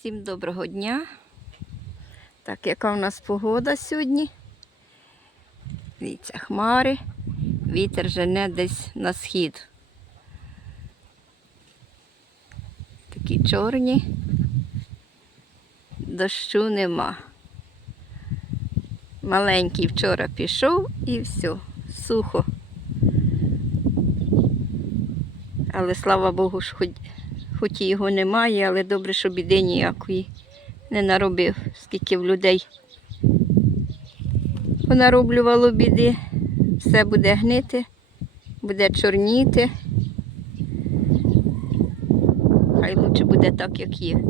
Всім доброго дня. Так, яка у нас погода сьогодні? Дивіться, хмари, вітер жене десь на схід. Такі чорні, дощу нема. Маленький вчора пішов і все, сухо. Але слава Богу, ж хоч, хоч і його немає, але добре, що біди ніякої не наробив, скільки в людей понароблювало біди, все буде гнити, буде чорніти. Хай лучше буде так, як є.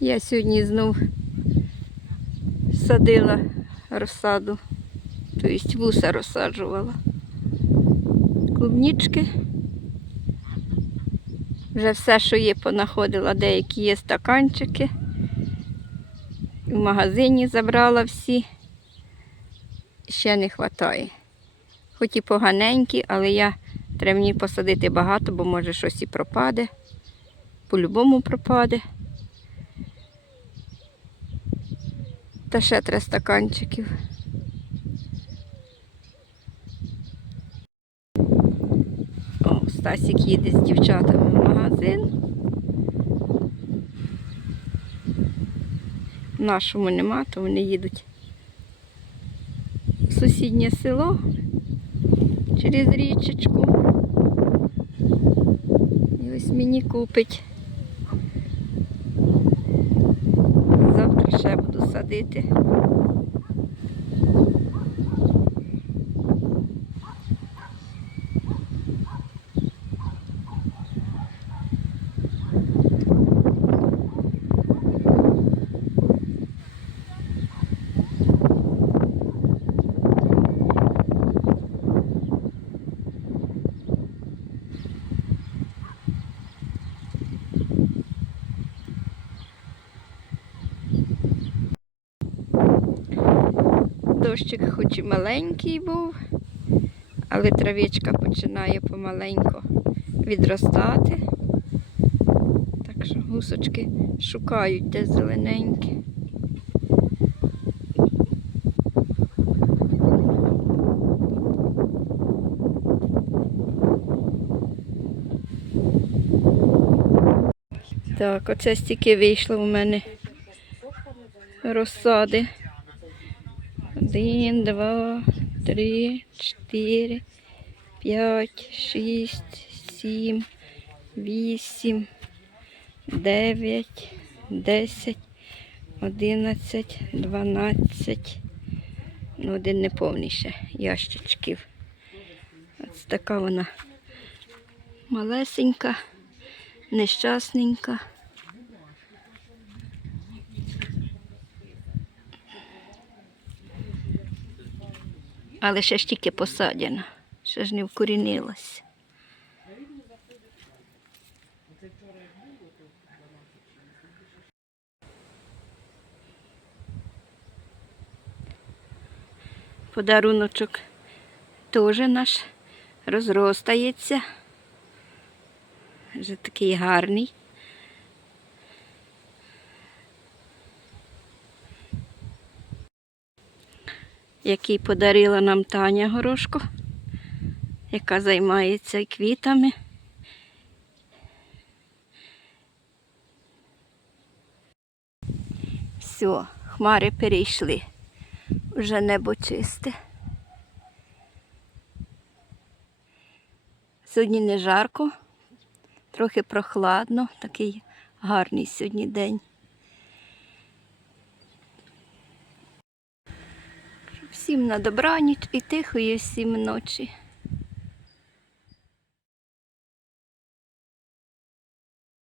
Я сьогодні знов садила розсаду, тобто вуса розсаджувала. Клубнічки. Вже все, що є, понаходила, деякі є стаканчики. В магазині забрала всі. Ще не вистачає. Хоч і поганенькі, але я треба мені посадити багато, бо може щось і пропаде. По-любому пропаде. Та ще три стаканчиків. Стасік їде з дівчатами в магазин. Нашому нема, то вони їдуть в сусіднє село через річечку. І ось мені купить. Завтра ще буду садити. Дощик хоч і маленький був, але травичка починає помаленько відростати. Так що гусочки шукають де зелененьке. Так, оце стільки вийшло у мене розсади. Один, два, три, чотири, п'ять, шість, сім, вісім, дев'ять, десять, одинадцять, дванадцять. Ну, один не повний ще ящичків. Ось така вона малесенька, нещасненька. Але ще ж тільки посадяна, ще ж не вкорінилась. Подаруночок теж наш розростається. Вже такий гарний. Який подарила нам Таня Горошко, яка займається квітами. Все, хмари перейшли, вже небо чисте. Сьогодні не жарко, трохи прохладно, такий гарний сьогодні день. Всім на добраніч і тихої всім ночі.